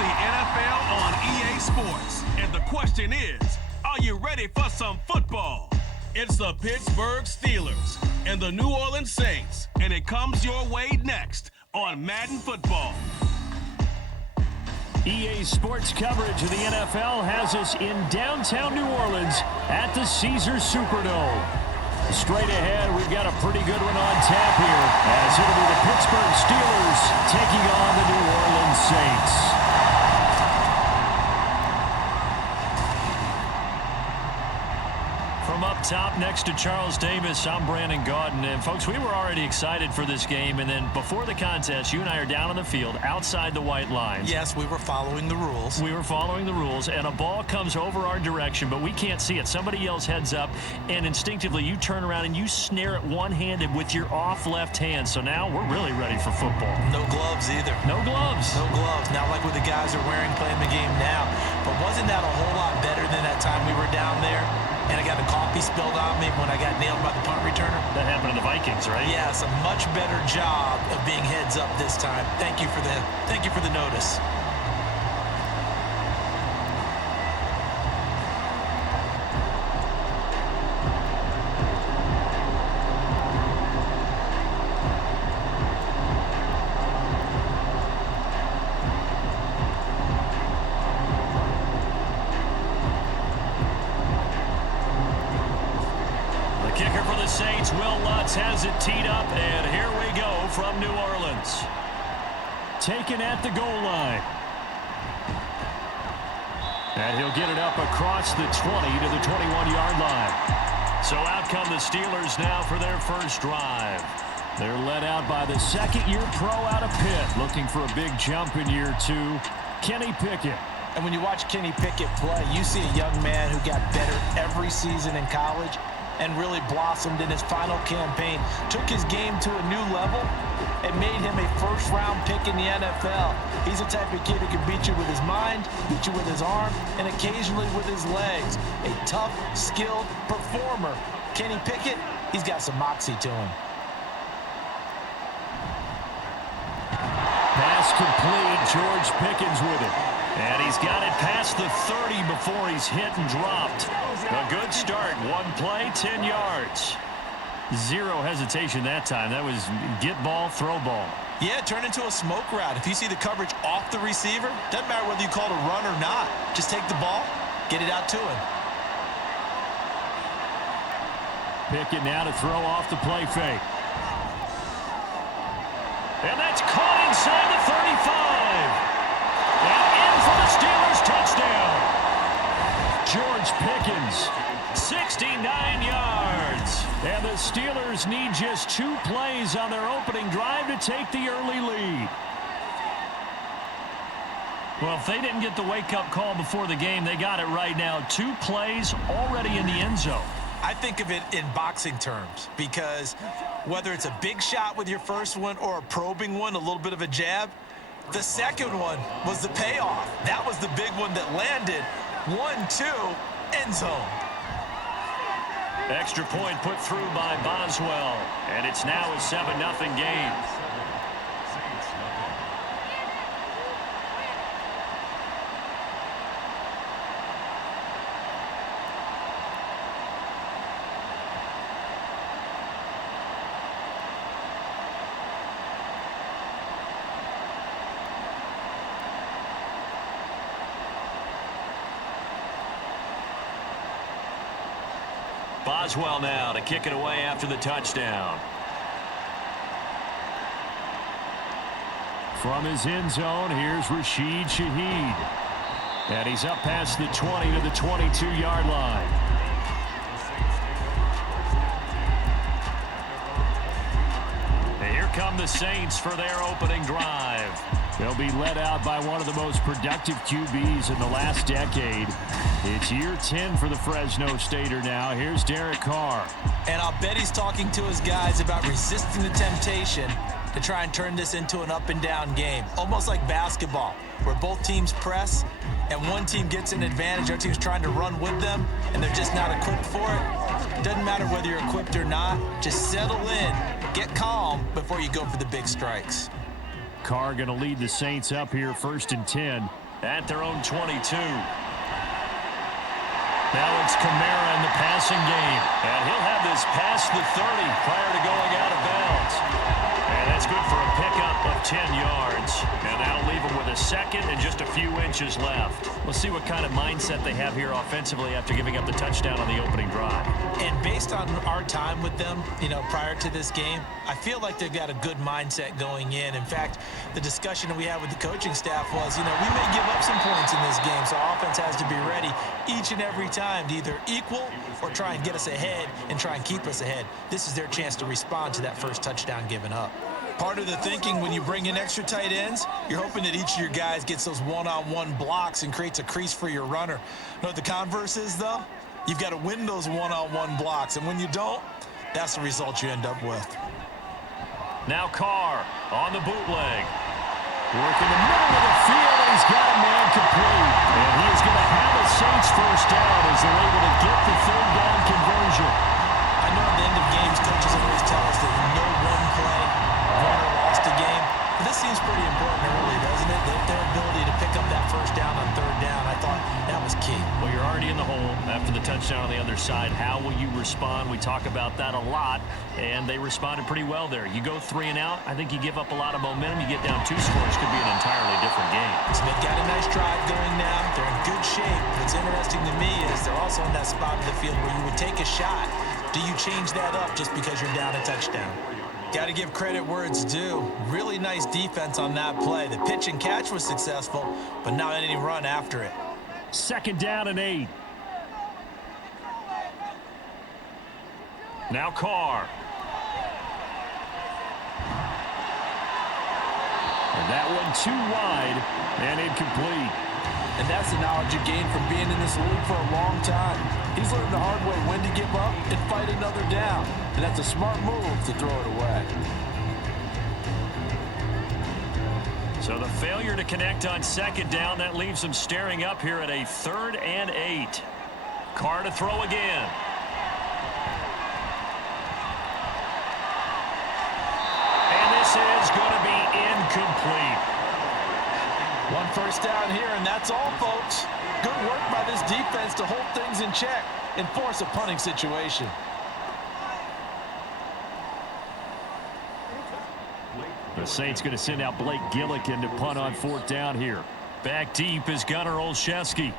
the NFL on EA Sports. And the question is, are you ready for some football? It's the Pittsburgh Steelers and the New Orleans Saints, and it comes your way next on Madden Football. EA Sports coverage of the NFL has us in downtown New Orleans at the Caesars Superdome. Straight ahead, we've got a pretty good one on tap here, as it'll be the Pittsburgh Steelers taking on the New Orleans Saints. From up top next to Charles Davis, I'm Brandon Gaudin. And folks, we were already excited for this game. And then before the contest, you and I are down on the field outside the white lines. Yes, we were following the rules. We were following the rules, and a ball comes over our direction, but we can't see it. Somebody yells heads up, and instinctively you turn around and you snare it one-handed with your off left hand. So now we're really ready for football. No gloves either. No gloves. No gloves. Not like what the guys are wearing playing the game now. But wasn't that a whole lot better than that time we were down there? And I got a coffee spilled on me when I got nailed by the punt returner. That happened to the Vikings, right? Yeah, it's a much better job of being heads up this time. Thank you for the notice. Kicker for the Saints, Will Lutz has it teed up, and here we go from New Orleans. Taken at the goal line. And he'll get it up across the 20 to the 21-yard line. So out come the Steelers now for their first drive. They're led out by the second-year pro out of Pitt, looking for a big jump in year two, Kenny Pickett. And when you watch Kenny Pickett play, you see a young man who got better every season in college and really blossomed in his final campaign, took his game to a new level, and made him a first-round pick in the NFL. He's the type of kid who can beat you with his mind, beat you with his arm, and occasionally with his legs. A tough, skilled performer. Kenny Pickett, he's got some moxie to him. Pass complete, George Pickens with it. And he's got it past the 30 before he's hit and dropped. A good start. One play, 10 yards. Zero hesitation that time. That was get ball, throw ball. Yeah, turn into a smoke route. If you see the coverage off the receiver, doesn't matter whether you call it a run or not. Just take the ball, get it out to him. Pickett now to throw off the play fake. And that's caught inside the 35. And in for the Steelers touchdown. George Pickens, 69 yards. And the Steelers need just 2 plays on their opening drive to take the early lead. Well, if they didn't get the wake-up call before the game, they got it right now. 2 plays already in the end zone. I think of it in boxing terms because whether it's a big shot with your first one or a probing one, a little bit of a jab, the second one was the payoff. That was the big one that landed. 1-2, end zone. Extra point put through by Boswell, and it's now a 7-0 game. Boswell now to kick it away after the touchdown. From his end zone, here's Rashid Shaheed. And he's up past the 20 to the 22-yard line. And here come the Saints for their opening drive. They'll be led out by one of the most productive QBs in the last decade. It's year 10 for the Fresno Stater now. Here's Derek Carr. And I'll bet he's talking to his guys about resisting the temptation to try and turn this into an up-and-down game. Almost like basketball, where both teams press, and one team gets an advantage. Our team's trying to run with them, and they're just not equipped for it. Doesn't matter whether you're equipped or not. Just settle in, get calm before you go for the big strikes. Carr going to lead the Saints up here 1st and 10 at their own 22. Now it's Kamara in the passing game. And he'll have this past the 30 prior to going out of bounds. And that's good for a pickup of 10 yards. And that'll leave him with a second and just a few inches left. We'll see what kind of mindset they have here offensively after giving up the touchdown on the opening drive. And based on our time with them, prior to this game, I feel like they've got a good mindset going in. In fact, the discussion that we had with the coaching staff was, we may give up some points in this game, so our offense has to be ready each and every time to either equal or try and get us ahead and try and keep us ahead. This is their chance to respond to that first touchdown given up. Part of the thinking when you bring in extra tight ends, you're hoping that each of your guys gets those one-on-one blocks and creates a crease for your runner. You know what the converse is, though? You've got to win those one-on-one blocks, and when you don't, that's the result you end up with. Now Carr on the bootleg. Working the middle of the field, and he's got a man complete. And he is going to have a Saints first down as they're able to get the third down conversion. I know at the end of games, coaches always tell us that no one play won or lost a game. But this seems pretty important early, doesn't it? Their ability to pick up that first down on third down, I thought that was key. Well, you're already in the hole after the touchdown on the other side. How will you respond? We talk about that a lot, and they responded pretty well there. You go 3 and out, I think you give up a lot of momentum. You get down 2 scores, could be an entirely different game. So they've got a nice drive going now. They're in good shape. What's interesting to me is they're also in that spot of the field where you would take a shot. Do you change that up just because you're down a touchdown? Got to give credit where it's due. Really nice defense on that play. The pitch and catch was successful, but not any run after it. Second down and 8. Now Carr. And that one too wide and incomplete. And that's the knowledge you gain from being in this league for a long time. He's learned the hard way when to give up and fight another down. And that's a smart move to throw it away. So the failure to connect on second down, that leaves them staring up here at a 3rd and 8. Carr to throw again. And this is going to be incomplete. One first down here, and that's all, folks. Good work by this defense to hold things in check and force a punting situation. The Saints going to send out Blake Gillikin to punt on 4th down here. Back deep is Gunnar Olszewski.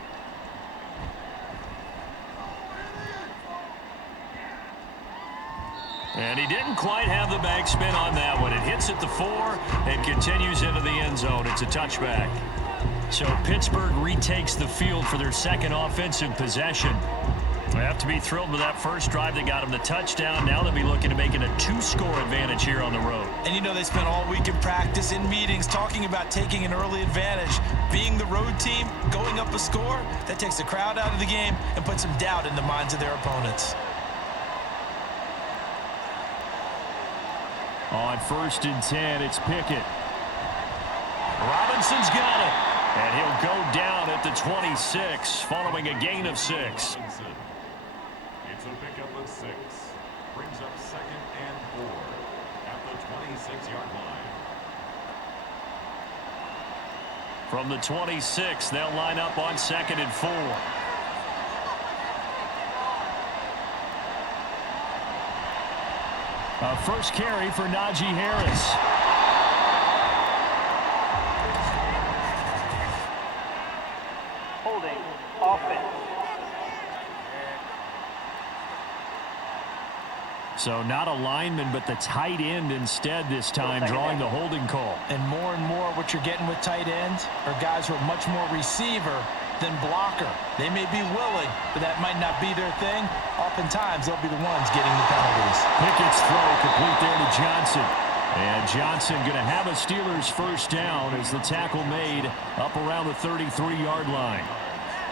And he didn't quite have the backspin on that one. It hits at the 4 and continues into the end zone. It's a touchback. So Pittsburgh retakes the field for their second offensive possession. They have to be thrilled with that first drive that got them the touchdown. Now they'll be looking to make it a 2-score advantage here on the road. And they spent all week in practice, in meetings, talking about taking an early advantage. Being the road team, going up a score, that takes the crowd out of the game and puts some doubt in the minds of their opponents. On 1st and 10, it's Pickett. Robinson's got it. And he'll go down at the 26, following a gain of 6. It's a pickup of 6. Brings up 2nd and 4 at the 26-yard line. From the 26, they'll line up on 2nd and 4. A first carry for Najee Harris. Holding offense. So not a lineman, but the tight end instead this time, drawing the holding call. And more what you're getting with tight ends are guys who are much more receiver than blocker. They may be willing, but that might not be their thing. Oftentimes, they'll be the ones getting the penalties. Pickett's throw complete there to Johnson. And Johnson going to have a Steelers first down as the tackle made up around the 33-yard line.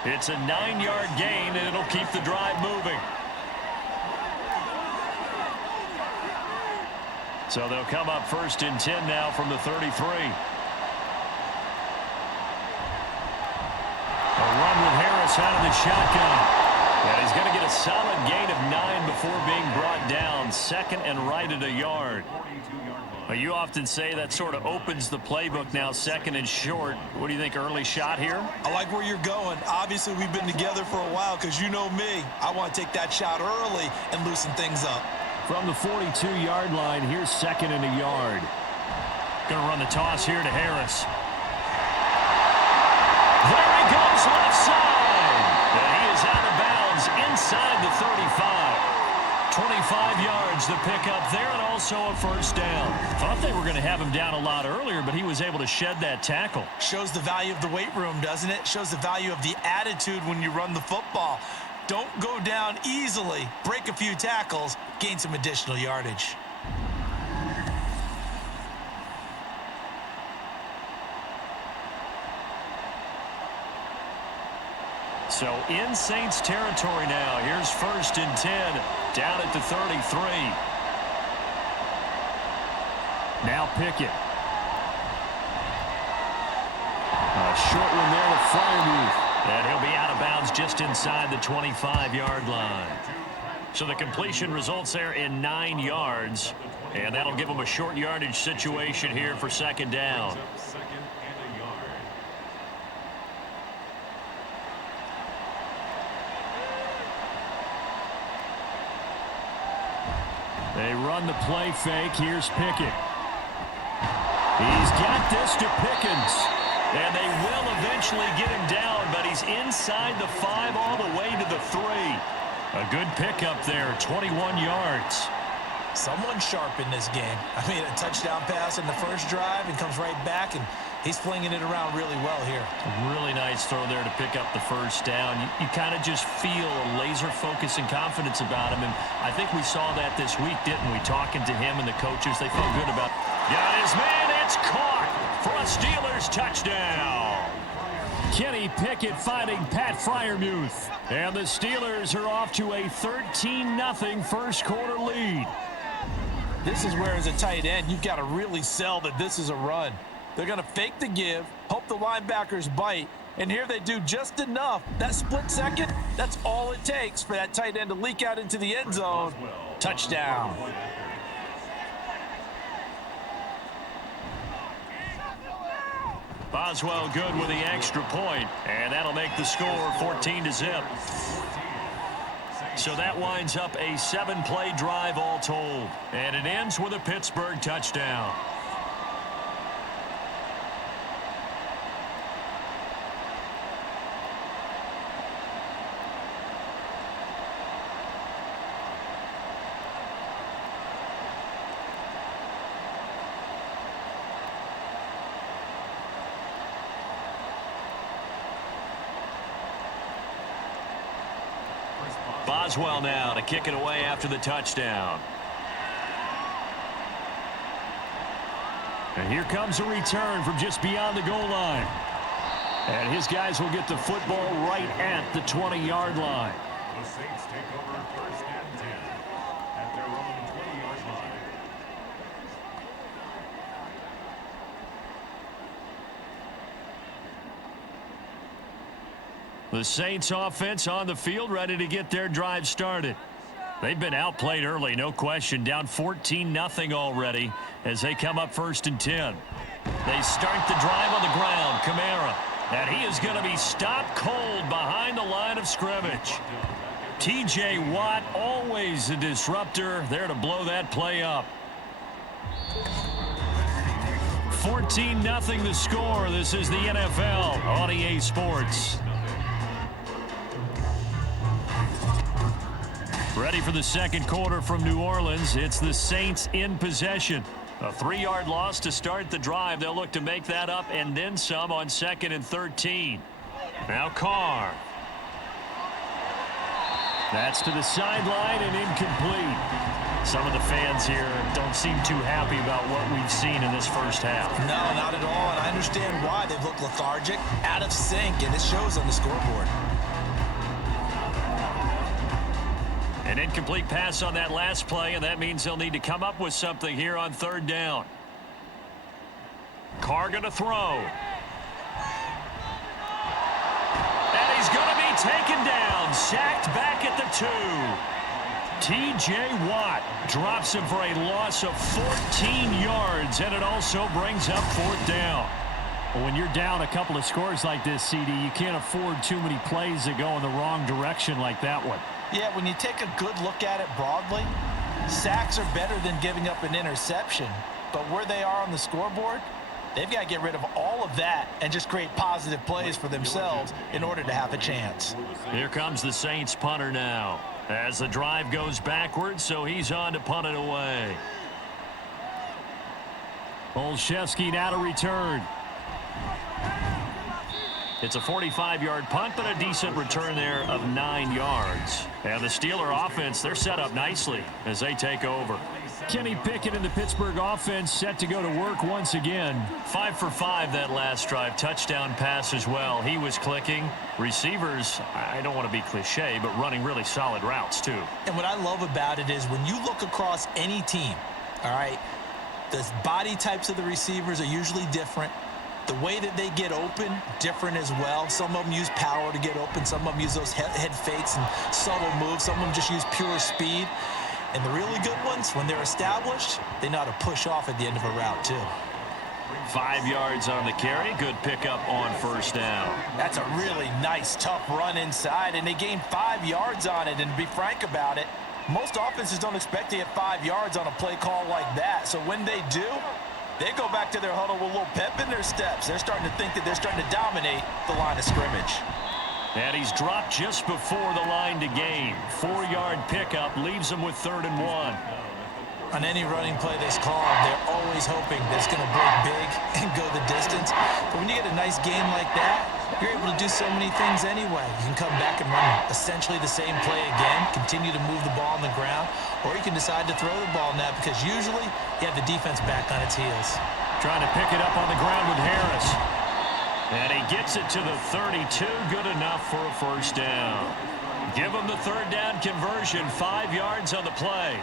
It's a 9-yard gain, and it'll keep the drive moving. So they'll come up 1st and 10 now from the 33. A run with Harris out of the shotgun. And he's going to get a solid gain of 9 before being brought down. 2nd and right at a yard. 42-yard line. Well, you often say that sort of opens the playbook now, second and short. What do you think, early shot here? I like where you're going. Obviously, we've been together for a while because you know me. I want to take that shot early and loosen things up. From the 42-yard line, here's second and a yard. Going to run the toss here to Harris. There he goes, left side. And he is out of bounds inside the 35. 25 yards the pickup there, and also a first down. Thought they were going to have him down a lot earlier, but he was able to shed that tackle. Shows the value of the weight room, doesn't it? Shows the value of the attitude when you run the football. Don't go down easily. Break a few tackles, gain some additional yardage. So in Saints territory now. Here's first and 10 down at the 33. Now Pickett. A short one there with Freiermuth. And he'll be out of bounds just inside the 25-yard line. So the completion results there in 9 yards. And that'll give him a short yardage situation here for second down. They run the play fake. Here's Pickett. He's got this to Pickens. And they will eventually get him down, but he's inside the 5 all the way to the 3. A good pickup there, 21 yards. Someone sharp in this game. I mean, a touchdown pass in the first drive and comes right back, and he's flinging it around really well here. A really nice throw there to pick up the first down. You kind of just feel a laser focus and confidence about him, and I think we saw that this week, didn't we? Talking to him and the coaches, they felt good about it. Got his man, it's caught for a Steelers touchdown. Kenny Pickett fighting Pat Freiermuth. And the Steelers are off to a 13-0 first quarter lead. This is where, as a tight end, you've got to really sell that this is a run. They're going to fake the give, hope the linebackers bite, and here they do just enough. That split second, that's all it takes for that tight end to leak out into the end zone. Touchdown. Boswell good with the extra point, and that'll make the score 14-0. So that winds up a 7-play drive all told, and it ends with a Pittsburgh touchdown. Boswell now to kick it away after the touchdown. And here comes a return from just beyond the goal line. And his guys will get the football right at the 20-yard line. The Saints take over first and 10 at their own 20-yard line. The Saints offense on the field, ready to get their drive started. They've been outplayed early, no question, down 14-0 already as they come up first and 10. They start the drive on the ground. Kamara, and he is going to be stopped cold behind the line of scrimmage. T.J. Watt, always a disruptor, there to blow that play up. 14-0 the score. This is the NFL on EA Sports. Ready for the second quarter from New Orleans. It's the Saints in possession. A 3-yard loss to start the drive. They'll look to make that up and then some on 2nd and 13. Now Carr. That's to the sideline and incomplete. Some of the fans here don't seem too happy about what we've seen in this first half. No, not at all, and I understand why. They've looked lethargic, out of sync, and it shows on the scoreboard. An incomplete pass on that last play, and that means they'll need to come up with something here on 3rd down. Carr going to throw. And he's going to be taken down, sacked back at the 2. T.J. Watt drops him for a loss of 14 yards. yards, and it also brings up 4th down. Well, when you're down a couple of scores like this, CD, you can't afford too many plays that go in the wrong direction like that one. Yeah, when you take a good look at it broadly, sacks are better than giving up an interception. But where they are on the scoreboard, they've got to get rid of all of that and just create positive plays for themselves in order to have a chance. Here comes the Saints punter now as the drive goes backwards, so he's on to punt it away. Olszewski now to return. It's a 45-yard punt, but a decent return there of 9 yards. And the Steeler offense, they're set up nicely as they take over. Kenny Pickett in the Pittsburgh offense set to go to work once again. 5 for 5 that last drive. Touchdown pass as well. He was clicking. Receivers, I don't want to be cliche, but running really solid routes too. And what I love about it is when you look across any team, all right, the body types of the receivers are usually different. The way that they get open, different as well. Some of them use power to get open. Some of them use those head fakes and subtle moves. Some of them just use pure speed. And the really good ones, when they're established, they know how to push off at the end of a route too. 5 yards on the carry. Good pickup on 1st down. That's a really nice, tough run inside, and they gained 5 yards on it. And to be frank about it, most offenses don't expect to get 5 yards on a play call like that. So when they do, they go back to their huddle with a little pep in their steps. They're starting to think that they're starting to dominate the line of scrimmage. And he's dropped just before the line to gain. 4-yard pickup leaves him with 3rd and 1. On any running play that's called, they're always hoping that it's going to break big and go the distance. But when you get a nice game like that, you're able to do so many things anyway. You can come back and run essentially the same play again, continue to move the ball on the ground, or you can decide to throw the ball now because usually you have the defense back on its heels. Trying to pick it up on the ground with Harris. And he gets it to the 32. Good enough for a 1st down. Give him the 3rd down conversion. 5 yards on the play.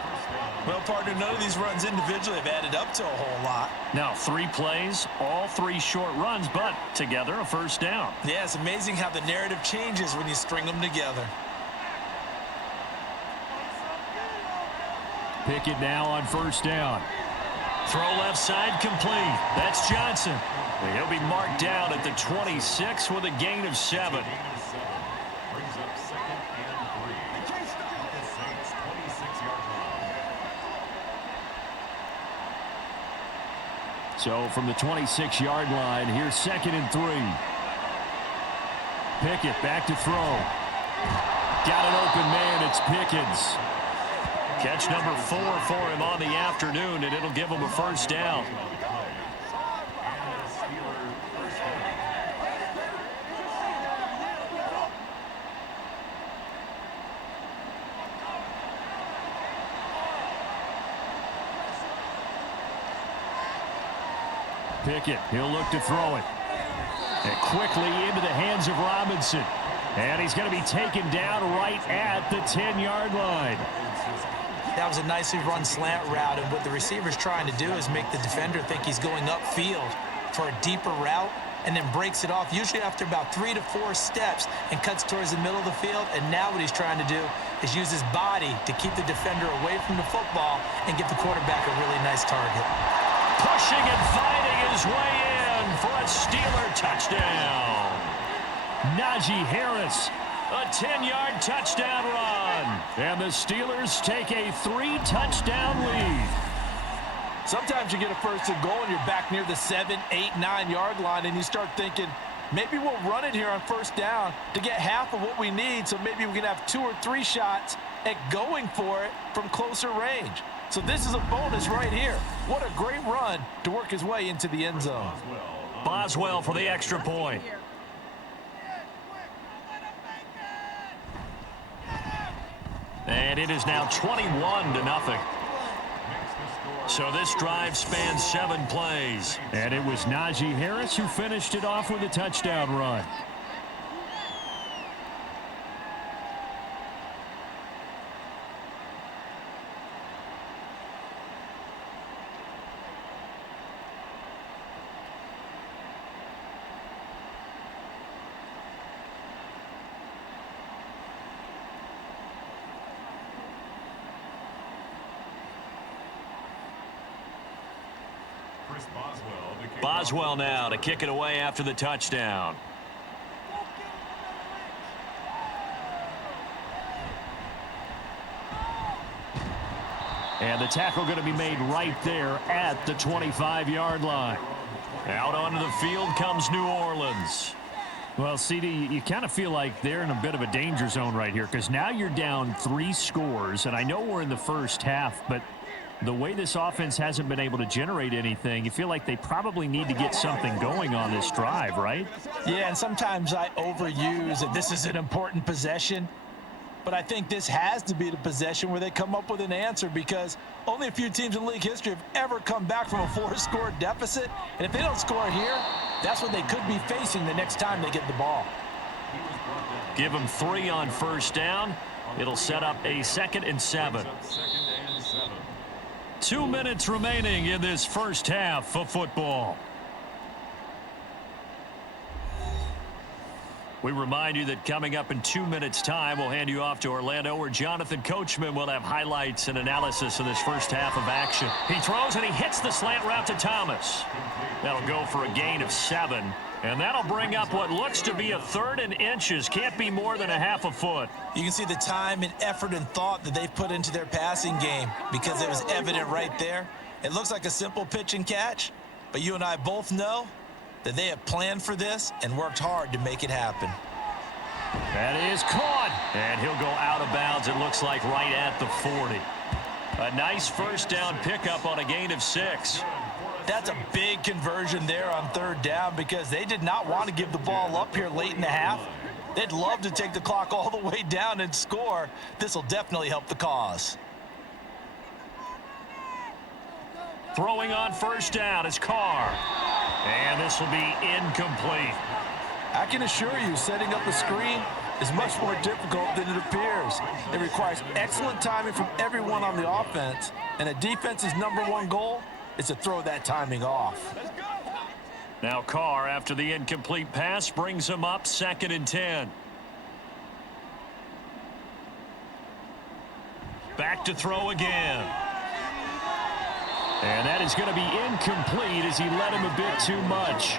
Well, partner, none of these runs individually have added up to a whole lot. Now 3 plays, all 3 short runs, but together a 1st down. Yeah, it's amazing how the narrative changes when you string them together. Pickett now on 1st down. Throw left side complete. That's Johnson. He'll be marked down at the 26 with a gain of 7. Brings up 2nd and 3. The Saints 26-yard line. So from the 26-yard line, here's 2nd and 3. Pickett back to throw. Got an open man. It's Pickens. Catch number 4 for him on the afternoon, and it'll give him a 1st down. Pickett, he'll look to throw it. And quickly into the hands of Robinson. And he's going to be taken down right at the 10-yard line. That was a nicely run slant route, and what the receiver's trying to do is make the defender think he's going upfield for a deeper route and then breaks it off, usually after about 3 to 4 steps, and cuts towards the middle of the field. And now what he's trying to do is use his body to keep the defender away from the football and give the quarterback a really nice target. Pushing and fighting his way in for a Steeler touchdown. Najee Harris. A 10-yard touchdown run. And the Steelers take a 3-touchdown lead. Sometimes you get a 1st and goal and you're back near the 7, 8, 9-yard line, and you start thinking, maybe we'll run it here on 1st down to get half of what we need, so maybe we can have 2 or 3 shots at going for it from closer range. So this is a bonus right here. What a great run to work his way into the end zone. Boswell for the extra point. And it is now 21-0. So this drive spans 7 plays. And it was Najee Harris who finished it off with a touchdown run. Boswell now to kick it away after the touchdown. And the tackle going to be made right there at the 25-yard line. Out onto the field comes New Orleans. Well, CD, you kind of feel like they're in a bit of a danger zone right here because now you're down 3 scores, and I know we're in the first half, but the way this offense hasn't been able to generate anything, you feel like they probably need to get something going on this drive, right? Yeah, and sometimes I overuse that this is an important possession. But I think this has to be the possession where they come up with an answer because only a few teams in league history have ever come back from a 4-score deficit. And if they don't score here, that's what they could be facing the next time they get the ball. Give them 3 on first down. It'll set up a 2nd and 7. 2 minutes remaining in this first half of football. We remind you that coming up in 2 minutes' time, we'll hand you off to Orlando, where Jonathan Coachman will have highlights and analysis of this first half of action. He throws and he hits the slant route to Thomas. That'll go for a gain of 7. And that'll bring up what looks to be a 3rd and inches. Can't be more than a half a foot. You can see the time and effort and thought that they've put into their passing game because it was evident right there. It looks like a simple pitch and catch, but you and I both know that they have planned for this and worked hard to make it happen. That is caught. And he'll go out of bounds, it looks like, right at the 40. A nice first down pickup on a gain of 6. That's a big conversion there on 3rd down because they did not want to give the ball up here late in the half. They'd love to take the clock all the way down and score. This will definitely help the cause. Throwing on first down is Carr. And this will be incomplete. I can assure you, setting up a screen is much more difficult than it appears. It requires excellent timing from everyone on the offense, and a defense's #1 goal is to throw that timing off. Now Carr, after the incomplete pass, brings him up 2nd and 10. Back to throw again. And that is going to be incomplete as he led him a bit too much.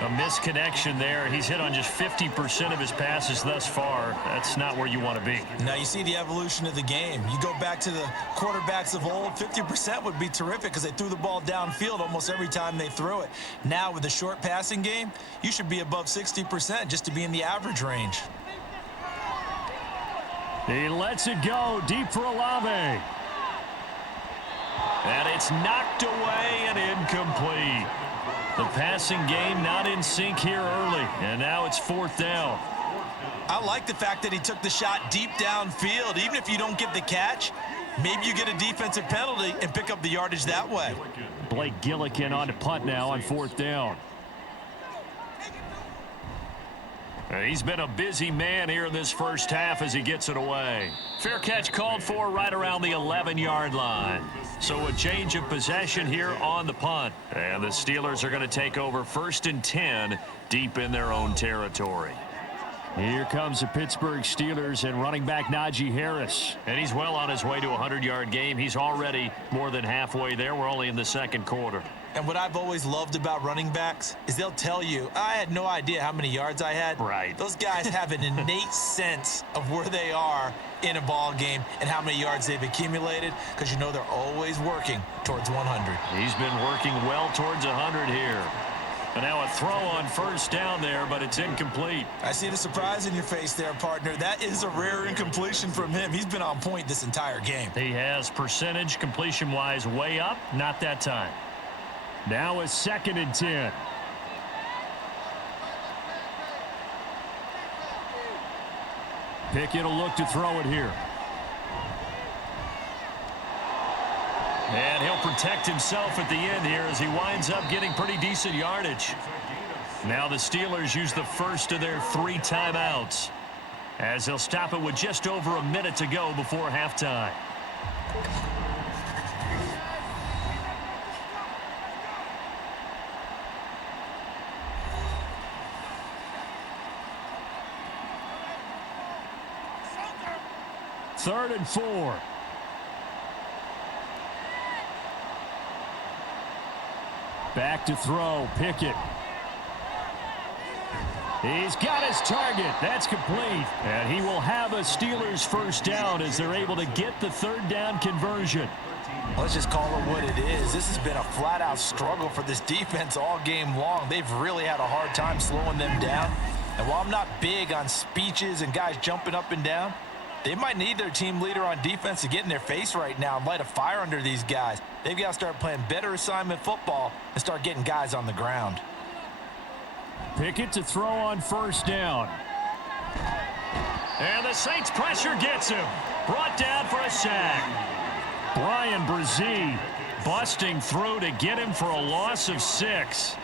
A misconnection there. He's hit on just 50% of his passes thus far. That's not where you want to be. Now you see the evolution of the game. You go back to the quarterbacks of old, 50% would be terrific because they threw the ball downfield almost every time they threw it. Now with the short passing game, you should be above 60% just to be in the average range. He lets it go deep for Olave. And it's knocked away and incomplete. The passing game not in sync here early, and now it's 4th down. I like the fact that he took the shot deep downfield. Even if you don't get the catch, maybe you get a defensive penalty and pick up the yardage that way. Blake Gillikin on to punt now on 4th down. He's been a busy man here in this first half as he gets it away. Fair catch called for right around the 11-yard line. So a change of possession here on the punt. And the Steelers are going to take over 1st and 10 deep in their own territory. Here comes the Pittsburgh Steelers and running back Najee Harris. And he's well on his way to a 100-yard game. He's already more than halfway there. We're only in the 2nd quarter. And what I've always loved about running backs is they'll tell you, I had no idea how many yards I had. Right. Those guys have an innate sense of where they are in a ball game and how many yards they've accumulated because you know they're always working towards 100. He's been working well towards 100 here. And now a throw on first down there, but it's incomplete. I see the surprise in your face there, partner. That is a rare incompletion from him. He's been on point this entire game. He has percentage completion-wise way up, not that time. Now a 2nd and 10. Pickett will look to throw it here. And he'll protect himself at the end here as he winds up getting pretty decent yardage. Now the Steelers use the first of their 3 timeouts as they'll stop it with just over a minute to go before halftime. Third and 4. Back to throw, Pickett. He's got his target. That's complete. And he will have a Steelers first down as they're able to get the third down conversion. Let's just call it what it is. This has been a flat-out struggle for this defense all game long. They've really had a hard time slowing them down. And while I'm not big on speeches and guys jumping up and down, they might need their team leader on defense to get in their face right now and light a fire under these guys. They've got to start playing better assignment football and start getting guys on the ground. Pickett to throw on first down. And the Saints pressure gets him. Brought down for a sack. Brian Brzee busting through to get him for a loss of 6.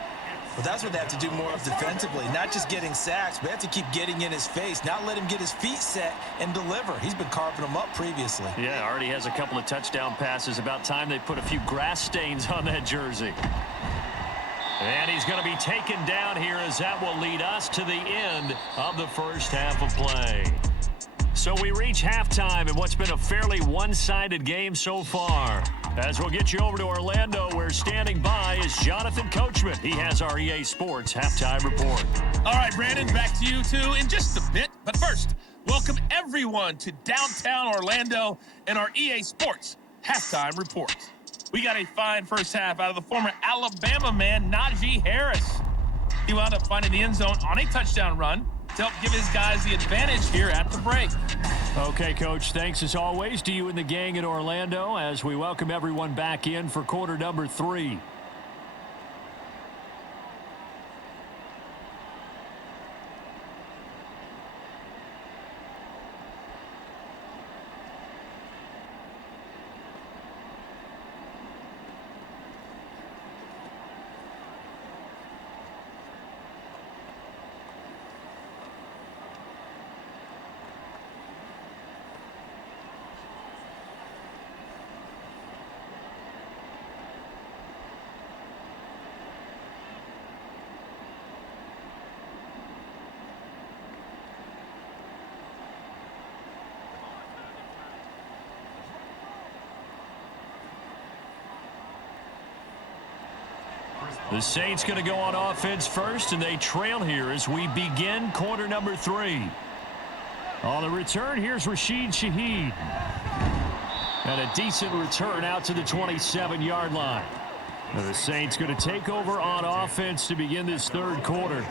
But that's what they have to do more of defensively, not just getting sacks, but they have to keep getting in his face, not let him get his feet set and deliver. He's been carving them up previously. Yeah, already has a couple of touchdown passes. About time they put a few grass stains on that jersey. And he's going to be taken down here as that will lead us to the end of the first half of play. So we reach halftime in what's been a fairly one-sided game so far. As we'll get you over to Orlando, where standing by is Jonathan Coachman. He has our EA Sports Halftime Report. All right, Brandon, back to you two in just a bit. But first, welcome everyone to downtown Orlando and our EA Sports Halftime Report. We got a fine first half out of the former Alabama man, Najee Harris. He wound up finding the end zone on a touchdown run to help give his guys the advantage here at the break. Okay, Coach, thanks as always to you and the gang in Orlando as we welcome everyone back in for quarter number 3. The Saints going to go on offense first, and they trail here as we begin quarter number 3. On the return, here's Rashid Shaheed. And a decent return out to the 27-yard line. Now the Saints going to take over on offense to begin this third quarter.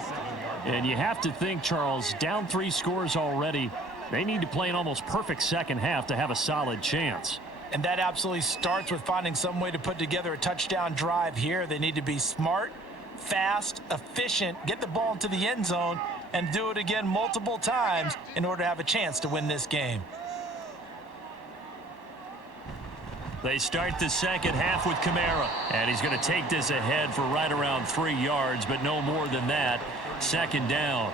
And you have to think, Charles, down 3 scores already. They need to play an almost perfect second half to have a solid chance. And that absolutely starts with finding some way to put together a touchdown drive here. They need to be smart, fast, efficient, get the ball into the end zone, and do it again multiple times in order to have a chance to win this game. They start the second half with Kamara. And he's going to take this ahead for right around 3 yards, but no more than that. Second down.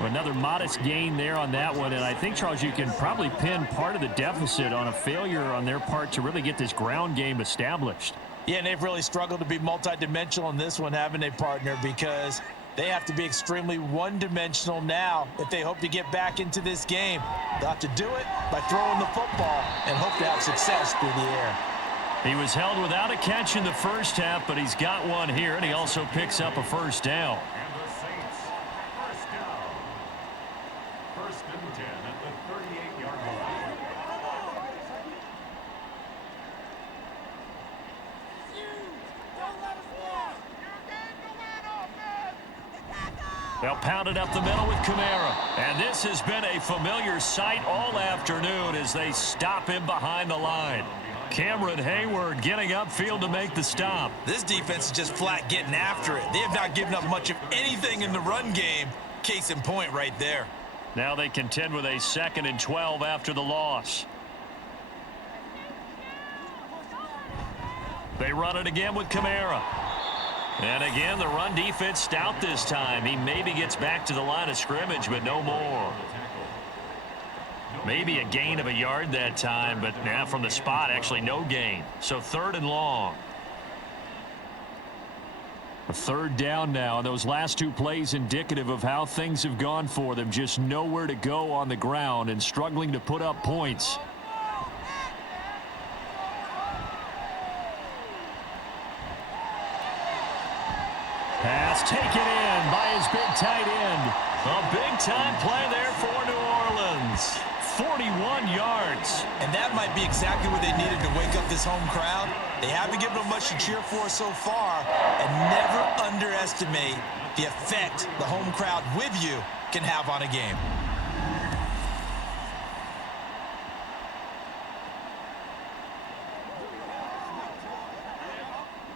Another modest gain there on that one, and I think, Charles, you can probably pin part of the deficit on a failure on their part to really get this ground game established. Yeah, and they've really struggled to be multidimensional in this one, haven't they, partner? Because they have to be extremely one-dimensional now if they hope to get back into this game. They'll have to do it by throwing the football and hope to have success through the air. He was held without a catch in the first half, but he's got one here, and he also picks up a first down. They'll pound it up the middle with Kamara. And this has been a familiar sight all afternoon as they stop him behind the line. Cameron Hayward getting upfield to make the stop. This defense is just flat getting after it. They have not given up much of anything in the run game. Case in point right there. Now they contend with a 2nd and 12 after the loss. They run it again with Kamara. And again, the run defense stout this time. He maybe gets back to the line of scrimmage, but no more. Maybe a gain of a yard that time, but now from the spot, actually no gain. So 3rd and long. A 3rd down now, and those last 2 plays indicative of how things have gone for them. Just nowhere to go on the ground and struggling to put up points. Pass taken in by his big tight end. A big-time play there for New Orleans. 41 yards. And that might be exactly what they needed to wake up this home crowd. They haven't given them much to cheer for so far. And never underestimate the effect the home crowd with you can have on a game.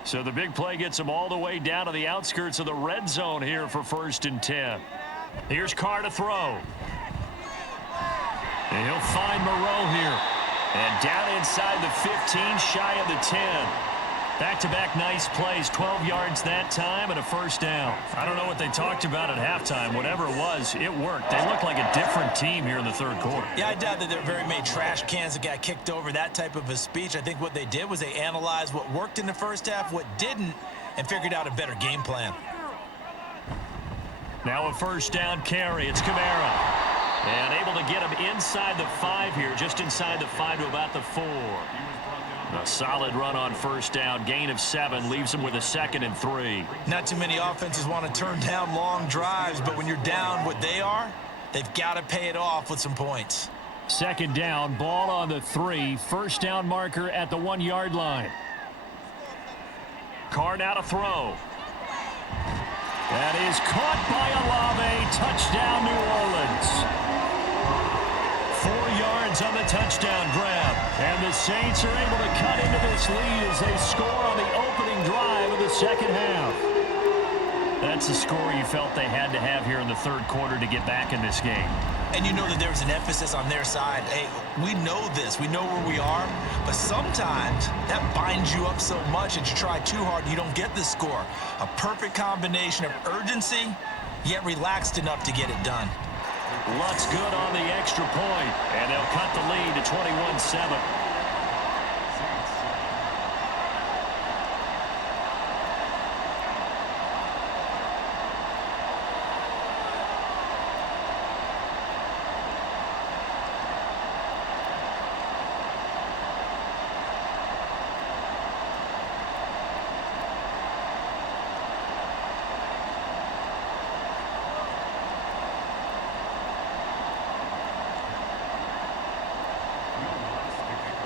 So the big play gets him all the way down to the outskirts of the red zone here for 1st and 10. Here's Carr to throw. And he'll find Moreau here. And down inside the 15, shy of the 10. Back-to-back nice plays, 12 yards that time and a 1st down. I don't know what they talked about at halftime. Whatever it was, it worked. They looked like a different team here in the 3rd quarter. Yeah, I doubt that there were very many trash cans that got kicked over, that type of a speech. I think what they did was they analyzed what worked in the 1st half, what didn't, and figured out a better game plan. Now a 1st down carry. It's Kamara. And able to get him inside the 5 here, just inside the 5 to about the 4. A solid run on 1st down. Gain of 7 leaves him with a 2nd and 3. Not too many offenses want to turn down long drives, but when you're down what they are, they've got to pay it off with some points. 2nd down, ball on the 3. 1st down marker at the 1-yard line. Carr now to throw. That is caught by Olave. Touchdown, New Orleans. 4 yards on the touchdown grab. And the Saints are able to cut into this lead as they score on the opening drive of the 2nd half. That's the score you felt they had to have here in the 3rd quarter to get back in this game. And you know that there was an emphasis on their side. Hey, we know this. We know where we are. But sometimes that binds you up so much that you try too hard, you don't get the score. A perfect combination of urgency, yet relaxed enough to get it done. Lutz good on the extra point, and they'll cut the lead to 21-7.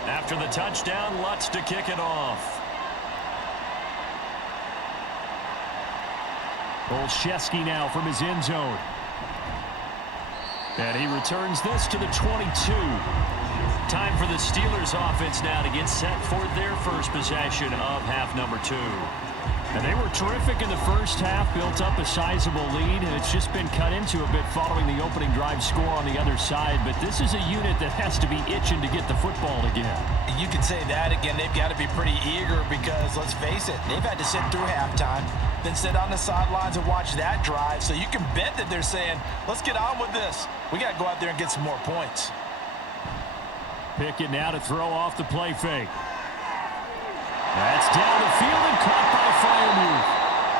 After the touchdown, Lutz to kick it off. Olszewski now from his end zone. And he returns this to the 22. Time for the Steelers offense now to get set for their first possession of half number 2. And they were terrific in the 1st half, built up a sizable lead, and it's just been cut into a bit following the opening drive score on the other side. But this is a unit that has to be itching to get the football again. You can say that again. They've got to be pretty eager because, let's face it, they've had to sit through halftime, then sit on the sidelines and watch that drive. So you can bet that they're saying, let's get on with this. We got to go out there and get some more points. Pickett now to throw off the play fake. That's down the field and caught by Freiermuth.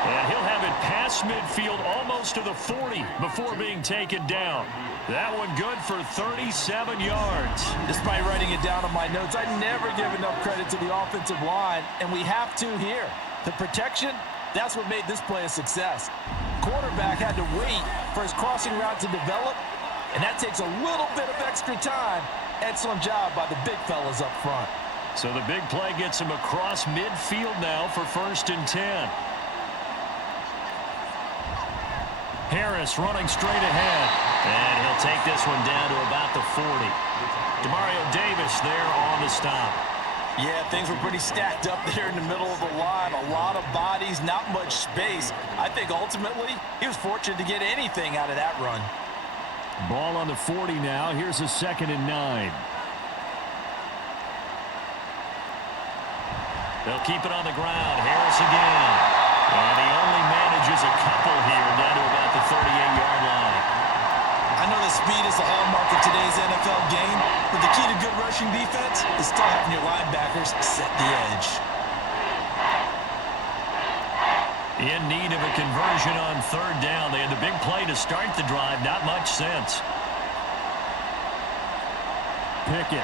And he'll have it past midfield almost to the 40 before being taken down. That one good for 37 yards. Despite writing it down on my notes, I never give enough credit to the offensive line, and we have to here. The protection, that's what made this play a success. Quarterback had to wait for his crossing route to develop, and that takes a little bit of extra time. Excellent job by the big fellas up front. So the big play gets him across midfield now for 1st and 10. Harris running straight ahead. And he'll take this one down to about the 40. Demario Davis there on the stop. Yeah, things were pretty stacked up there in the middle of the line. A lot of bodies, not much space. I think ultimately he was fortunate to get anything out of that run. Ball on the 40 now. Here's a 2nd and 9. They'll keep it on the ground. Harris again. And he only manages a couple here down to about the 38-yard line. I know that speed is the hallmark of today's NFL game, but the key to good rushing defense is still having your linebackers set the edge. In need of a conversion on 3rd down. They had the big play to start the drive. Not much sense. Pickett.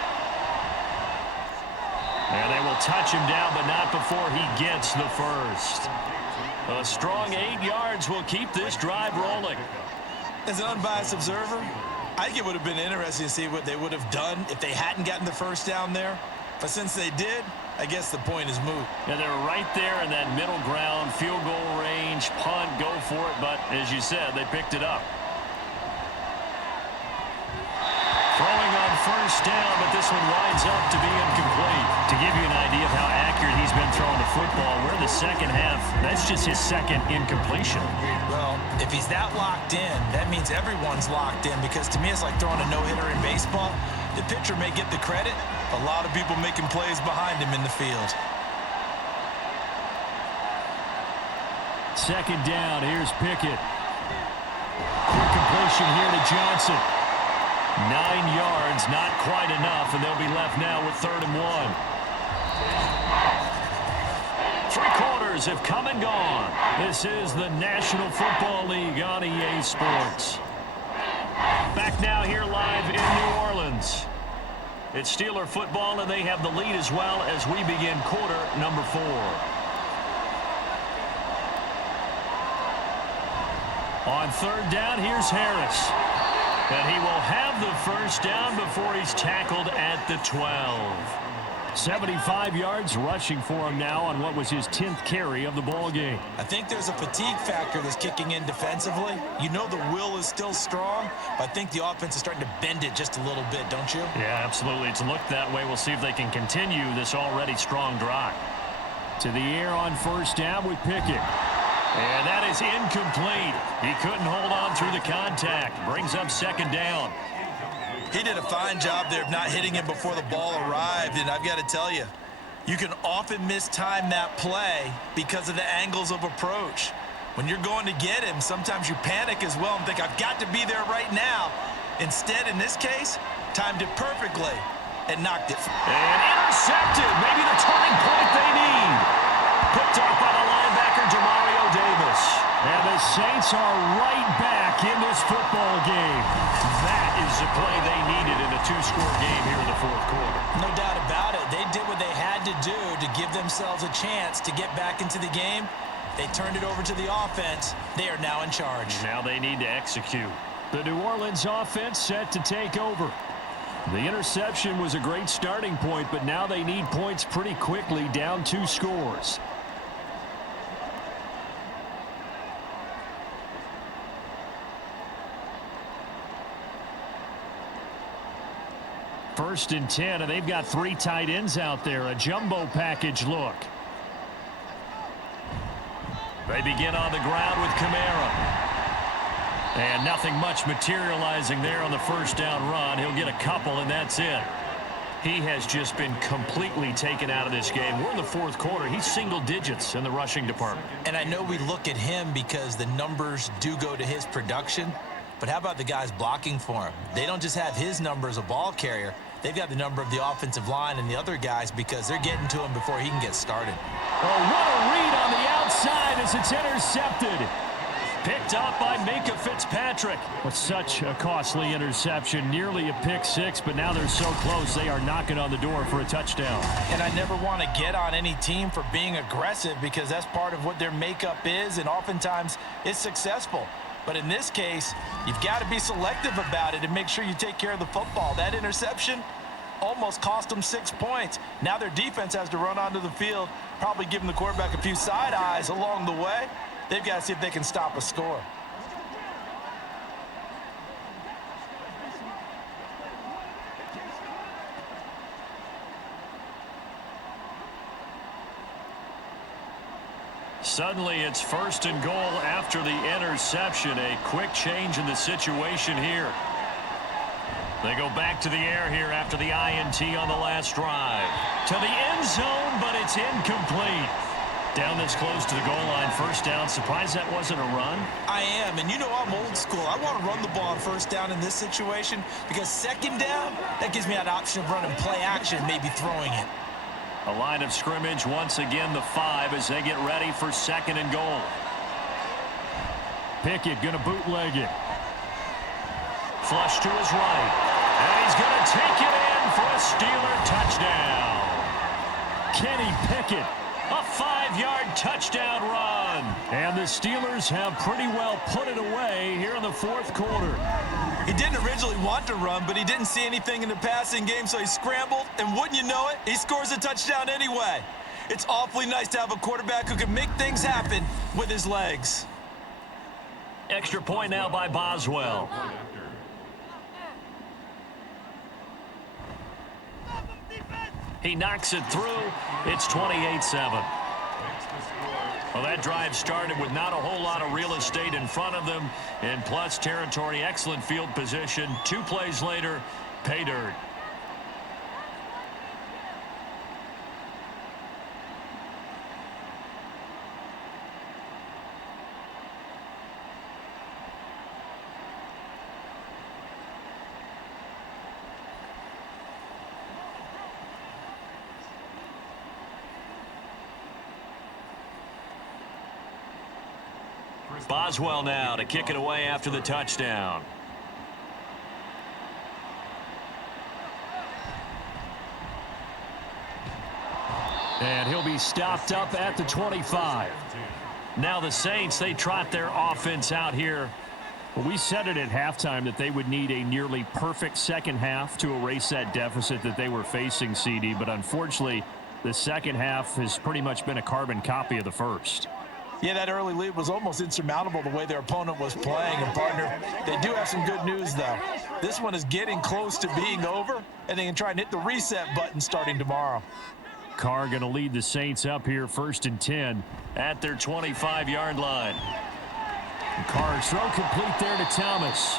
And they will touch him down, but not before he gets the first. A strong 8 yards will keep this drive rolling. As an unbiased observer, I think it would have been interesting to see what they would have done if they hadn't gotten the first down there. But since they did, I guess the point is moot. Yeah, they're right there in that middle ground, field goal range, punt, go for it. But as you said, they picked it up. Throwing on first down, but this one winds up to be incomplete. To give you an idea of how accurate he's been throwing the football, we're in the second half. That's just his second incompletion. Well, if he's that locked in, that means everyone's locked in, because to me it's like throwing a no-hitter in baseball. The pitcher may get the credit, but a lot of people making plays behind him in the field. Second down, here's Pickett. Quick completion here to Johnson. 9 yards, not quite enough, and they'll be left now with 3rd and 1. 3 quarters have come and gone. This is the National Football League on EA Sports. Back now here live in New Orleans. It's Steeler football, and they have the lead as well as we begin quarter number 4. On 3rd down, here's Harris. And he will have the first down before he's tackled at the 12. 75 yards rushing for him now on what was his 10th carry of the ball game. I think there's a fatigue factor that's kicking in defensively. You know the will is still strong, but I think the offense is starting to bend it just a little bit, don't you? Yeah, absolutely. It's looked that way. We'll see if they can continue this already strong drive. To the air on first down with Pickett. And that is incomplete. He couldn't hold on through the contact. Brings up 2nd down. He did a fine job there of not hitting him before the ball arrived, and I've got to tell you, you can often mistime that play because of the angles of approach. When you're going to get him, sometimes you panic as well and think, I've got to be there right now. Instead, in this case, timed it perfectly and knocked it. And intercepted. Maybe the turning point they need. Picked up by the linebacker, Demario Davis. And the Saints are right back in this football game. That is the play they needed in a 2-score game here in the 4th quarter. No doubt about it. They did what they had to do to give themselves a chance to get back into the game. They turned it over to the offense. They are now in charge. Now they need to execute. The New Orleans offense set to take over. The interception was a great starting point, but now they need points pretty quickly, down 2 scores. First and 10, and they've got 3 tight ends out there. A jumbo package look. They begin on the ground with Kamara. And nothing much materializing there on the first down run. He'll get a couple, and that's it. He has just been completely taken out of this game. We're in the 4th quarter. He's single digits in the rushing department. And I know we look at him because the numbers do go to his production. But how about the guys blocking for him? They don't just have his number as a ball carrier. They've got the number of the offensive line and the other guys because they're getting to him before he can get started. Oh, what a read on the outside as it's intercepted. Picked up by Minka Fitzpatrick. With such a costly interception, nearly a pick 6, but now they're so close they are knocking on the door for a touchdown. And I never want to get on any team for being aggressive because that's part of what their makeup is, and oftentimes it's successful. But in this case, you've got to be selective about it and make sure you take care of the football. That interception almost cost them 6 points. Now their defense has to run onto the field, probably giving the quarterback a few side eyes along the way. They've got to see if they can stop a score. Suddenly, it's 1st and goal after the interception. A quick change in the situation here. They go back to the air here after the INT on the last drive. To the end zone, but it's incomplete. Down this close to the goal line, first down. Surprised that wasn't a run? I am, and you know I'm old school. I want to run the ball on first down in this situation because 2nd down, that gives me that option of running play action, maybe throwing it. A line of scrimmage, once again the 5 as they get ready for 2nd and goal. Pickett going to bootleg it. Flush to his right. And he's going to take it in for a Steeler touchdown. Kenny Pickett, a 5-yard touchdown run. And the Steelers have pretty well put it away here in the fourth quarter. He didn't originally want to run, but he didn't see anything in the passing game, so he scrambled, and wouldn't you know it, he scores a touchdown anyway. It's awfully nice to have a quarterback who can make things happen with his legs. Extra point now by Boswell. He knocks it through. It's 28-7. Well, that drive started with not a whole lot of real estate in front of them. In plus territory, excellent field position. 2 plays later, pay dirt. Boswell now to kick it away after the touchdown. And he'll be stopped up at the 25. Now the Saints, they trot their offense out here. Well, we said it at halftime that they would need a nearly perfect second half to erase that deficit that they were facing, CD. But unfortunately, the second half has pretty much been a carbon copy of the first. Yeah, that early lead was almost insurmountable the way their opponent was playing. And, partner, they do have some good news, though. This one is getting close to being over, and they can try and hit the reset button starting tomorrow. Carr going to lead the Saints up here 1st and 10 at their 25-yard line. Carr's throw complete there to Thomas.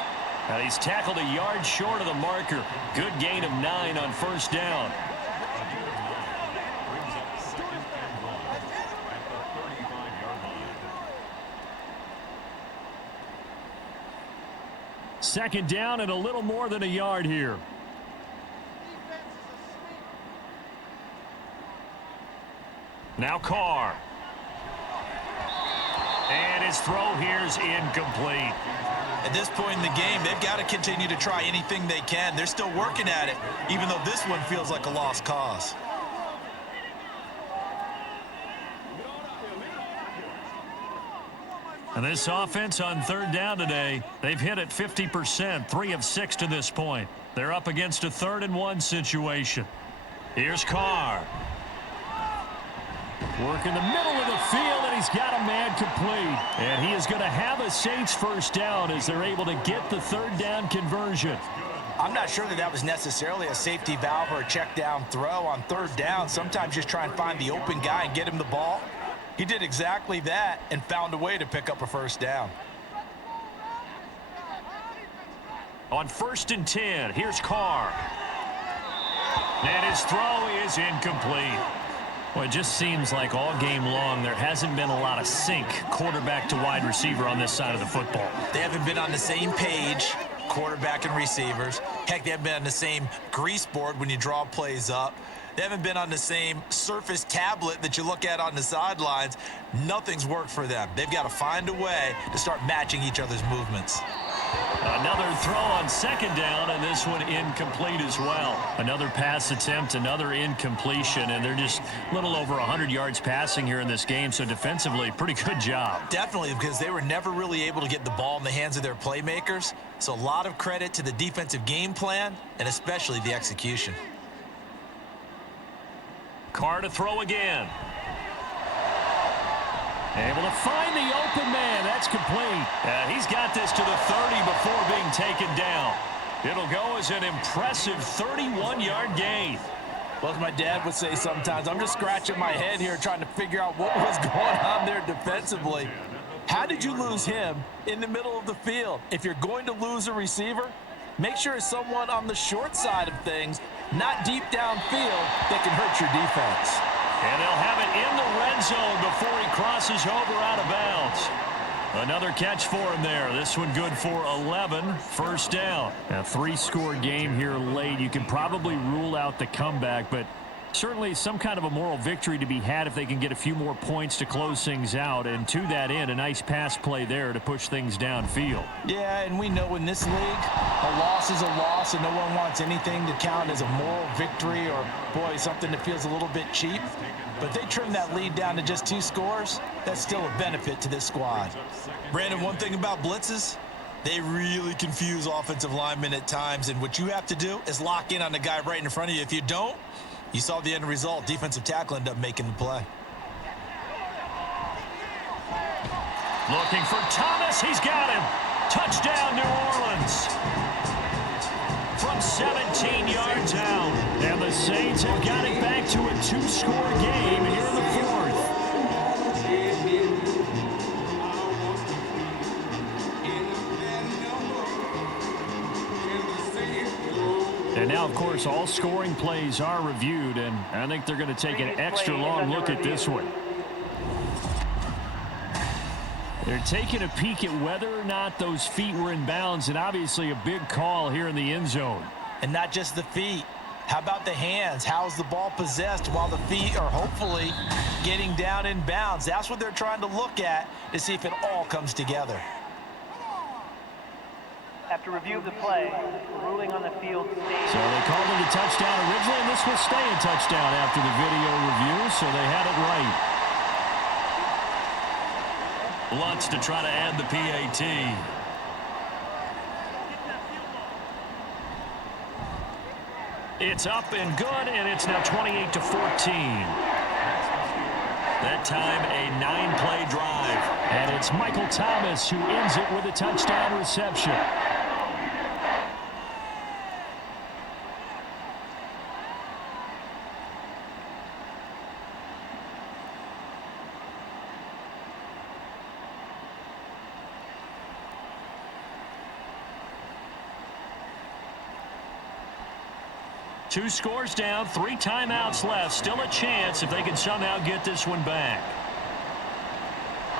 Now he's tackled a yard short of the marker. Good gain of 9 on 1st down. Second down and a little more than a yard here. Now Carr. And his throw here's incomplete. At this point in the game, they've got to continue to try anything they can. They're still working at it, even though this one feels like a lost cause. And this offense on 3rd down today, they've hit it 50%, 3 of 6 to this point. They're up against a 3rd and 1 situation. Here's Carr. Work in the middle of the field, and he's got a man complete. And he is going to have a Saints 1st down as they're able to get the 3rd down conversion. I'm not sure that was necessarily a safety valve or a check down throw on 3rd down. Sometimes just try and find the open guy and get him the ball. He did exactly that and found a way to pick up a 1st down. On 1st and 10, here's Carr. And his throw is incomplete. Well, it just seems like all game long there hasn't been a lot of sync quarterback to wide receiver on this side of the football. They haven't been on the same page, quarterback and receivers. Heck, they haven't been on the same grease board when you draw plays up. They haven't been on the same Surface tablet that you look at on the sidelines. Nothing's worked for them. They've got to find a way to start matching each other's movements. Another throw on 2nd down, and this one incomplete as well. Another pass attempt, another incompletion, and they're just a little over 100 yards passing here in this game, so defensively, pretty good job. Definitely, because they were never really able to get the ball in the hands of their playmakers. So a lot of credit to the defensive game plan, and especially the execution. Carr to throw again. Able to find the open man. That's complete. He's got this to the 30 before being taken down. It'll go as an impressive 31-yard gain. Well, as my dad would say sometimes, I'm just scratching my head here trying to figure out what was going on there defensively. How did you lose him in the middle of the field? If you're going to lose a receiver, make sure it's someone on the short side of things, not deep downfield, that can hurt your defense. And they'll have it in the red zone before he crosses over out of bounds. Another catch for him there. This one good for 11, 1st down. A 3-score game here late. You can probably rule out the comeback, but Certainly some kind of a moral victory to be had if they can get a few more points to close things out. And to that end, a nice pass play there to push things downfield. Yeah, and we know in this league, a loss is a loss, and no one wants anything to count as a moral victory or, boy, something that feels a little bit cheap. But if they trim that lead down to just 2 scores, that's still a benefit to this squad. Brandon, one thing about blitzes, they really confuse offensive linemen at times, and what you have to do is lock in on the guy right in front of you. If you don't, you saw the end result. Defensive tackle ended up making the play. Looking for Thomas. He's got him. Touchdown, New Orleans. From 17 yards out. And the Saints have got it back to a 2-score game here in the 4th. And now, of course, all scoring plays are reviewed, and I think they're going to take an extra long look at this one. They're taking a peek at whether or not those feet were in bounds, and obviously a big call here in the end zone. And not just the feet. How about the hands? How's the ball possessed while the feet are hopefully getting down in bounds? That's what they're trying to look at to see if it all comes together. After review of the play, ruling on the field stays. So they called it a touchdown originally, and this will stay a touchdown after the video review, so they had it right. Lutz to try to add the PAT. It's up and good, and it's now 28-14. That time, a 9-play drive. And it's Michael Thomas who ends it with a touchdown reception. Two scores down, 3 timeouts left. Still a chance if they can somehow get this one back.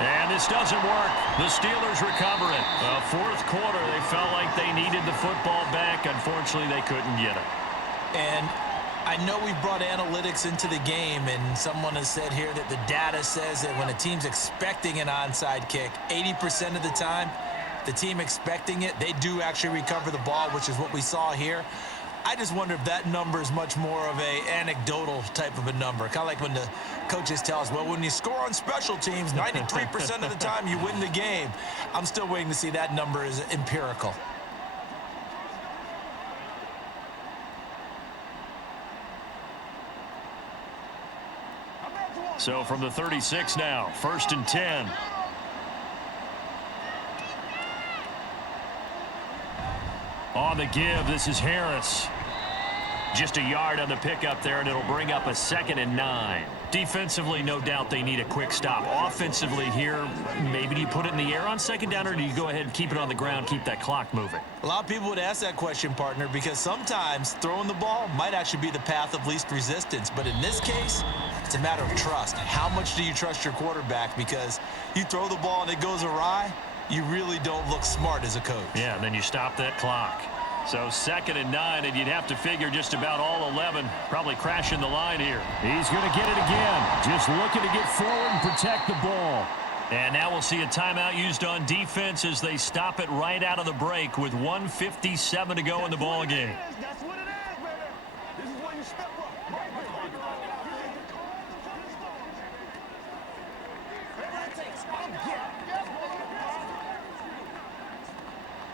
And this doesn't work. The Steelers recover it. Fourth quarter, they felt like they needed the football back. Unfortunately, they couldn't get it. And I know we've brought analytics into the game, and someone has said here that the data says that when a team's expecting an onside kick, 80% of the time, the team expecting it, they do actually recover the ball, which is what we saw here. I just wonder if that number is much more of a anecdotal type of a number. Kind of like when the coaches tell us, well, when you score on special teams, 93% of the time you win the game. I'm still waiting to see that number is empirical. So from the 36 now, 1st and 10. On the give, this is Harris. Just a yard on the pickup there, and it'll bring up a 2nd and 9. Defensively, no doubt they need a quick stop. Offensively here, maybe do you put it in the air on 2nd down, or do you go ahead and keep it on the ground, keep that clock moving? A lot of people would ask that question, partner, because sometimes throwing the ball might actually be the path of least resistance. But in this case, it's a matter of trust. How much do you trust your quarterback? Because you throw the ball and it goes awry, you really don't look smart as a coach. Yeah, and then you stop that clock. So 2nd and 9, and you'd have to figure just about all 11 probably crashing the line here. He's going to get it again. Just looking to get forward and protect the ball. And now we'll see a timeout used on defense as they stop it right out of the break with 1:57 to go in the ball game. That's what it is, baby. This is where you step up.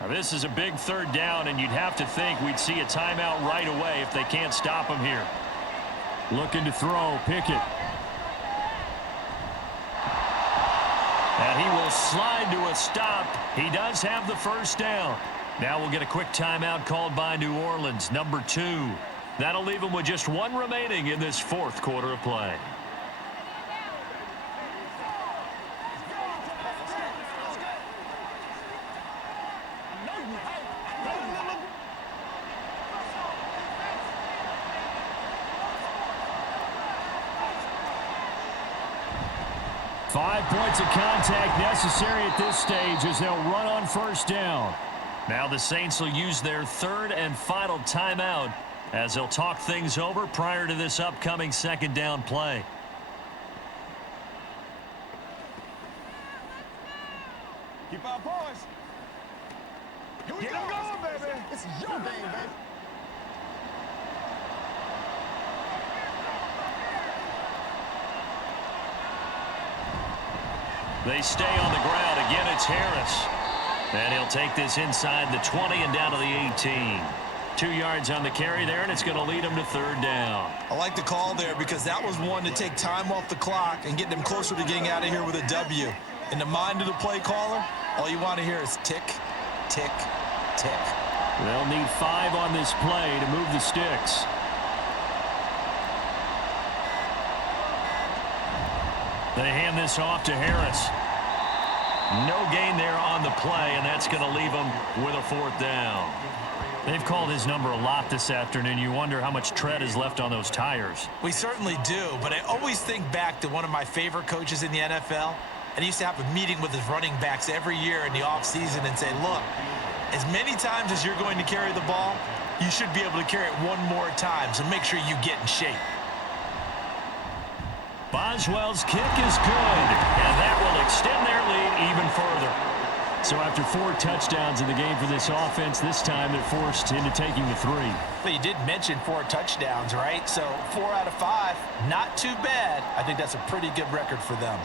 Now this is a big 3rd down, and you'd have to think we'd see a timeout right away if they can't stop him here. Looking to throw, Pickett. And he will slide to a stop. He does have the 1st down. Now we'll get a quick timeout called by New Orleans, number 2. That'll leave them with just 1 remaining in this 4th quarter of play. Five points of contact necessary at this stage as they'll run on 1st down. Now the Saints will use their 3rd and final timeout as they'll talk things over prior to this upcoming second down play. Keep our boys. Here we go. Going, baby. It's your game, baby. They stay on the ground. Again, it's Harris. And he'll take this inside the 20 and down to the 18. 2 yards on the carry there, and it's going to lead him to third down. I like the call there because that was one to take time off the clock and get them closer to getting out of here with a W. In the mind of the play caller, all you want to hear is tick, tick, tick. They'll need 5 on this play to move the sticks. They hand this off to Harris. No gain there on the play, and that's going to leave him with a fourth down. They've called his number a lot this afternoon. You wonder how much tread is left on those tires. We certainly do, but I always think back to one of my favorite coaches in the NFL, and he used to have a meeting with his running backs every year in the offseason and say, look, as many times as you're going to carry the ball, you should be able to carry it one more time, so make sure you get in shape. Boswell's kick is good, and that will extend their lead even further. So after 4 touchdowns in the game for this offense, this time they're forced into taking the 3. But you did mention 4 touchdowns, right? So 4 out of 5, not too bad. I think that's a pretty good record for them.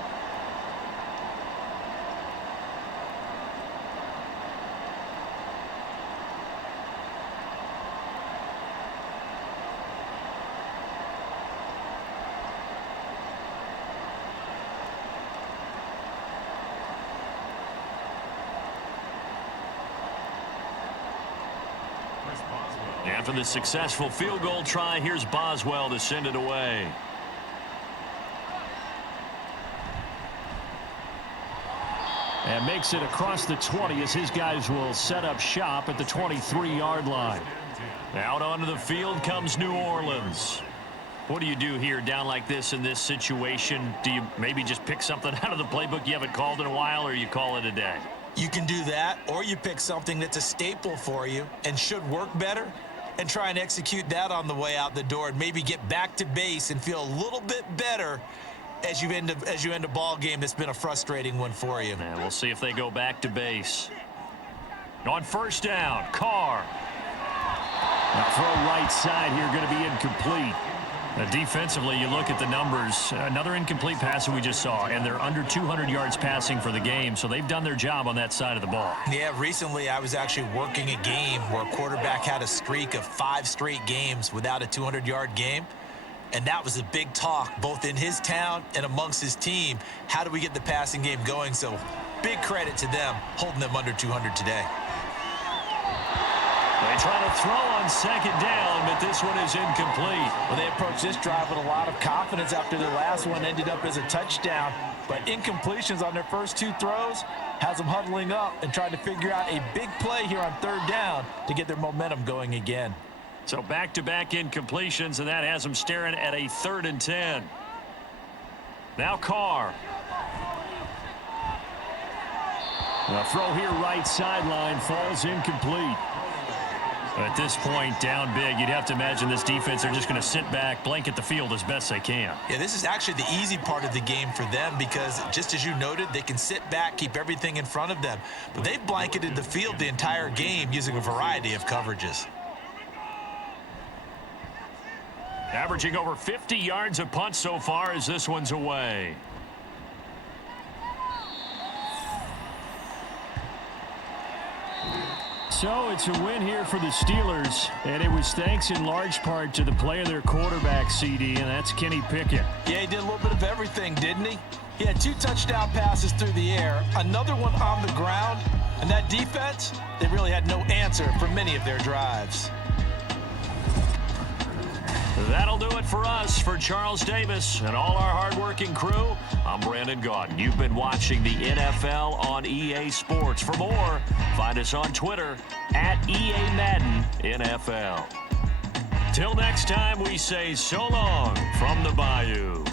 After the successful field goal try, here's Boswell to send it away. And makes it across the 20 as his guys will set up shop at the 23-yard line. Out onto the field comes New Orleans. What do you do here down like this in this situation? Do you maybe just pick something out of the playbook you haven't called in a while, or you call it a day? You can do that, or you pick something that's a staple for you and should work better and try and execute that on the way out the door and maybe get back to base and feel a little bit better as you end a ball game that's been a frustrating one for you. And we'll see if they go back to base. On first down, Carr. Now throw right side here, going to be incomplete. Defensively, you look at the numbers. Another incomplete pass that we just saw, and they're under 200 yards passing for the game, so they've done their job on that side of the ball. Yeah, recently I was actually working a game where a quarterback had a streak of 5 straight games without a 200-yard game, and that was a big talk both in his town and amongst his team. How do we get the passing game going? So big credit to them holding them under 200 today. They try to throw on second down, but this one is incomplete. Well, they approached this drive with a lot of confidence after the last one ended up as a touchdown. But incompletions on their first 2 throws has them huddling up and trying to figure out a big play here on third down to get their momentum going again. So back-to-back incompletions, and that has them staring at a 3rd and 10. Now Carr. The throw here right sideline falls incomplete. At this point, down big, you'd have to imagine this defense are just going to sit back, blanket the field as best they can. Yeah, this is actually the easy part of the game for them because, just as you noted, they can sit back, keep everything in front of them. But they've blanketed the field the entire game using a variety of coverages. Averaging over 50 yards a punt so far as this one's away. So it's a win here for the Steelers, and it was thanks in large part to the play of their quarterback, CD, and that's Kenny Pickett. Yeah, he did a little bit of everything, didn't he? He had 2 touchdown passes through the air, another one on the ground, and that defense, they really had no answer for many of their drives. That'll do it for us. For Charles Davis and all our hardworking crew, I'm Brandon Gaudin. You've been watching the NFL on EA Sports. For more, find us on Twitter at EA Madden NFL. Till next time, we say so long from the Bayou.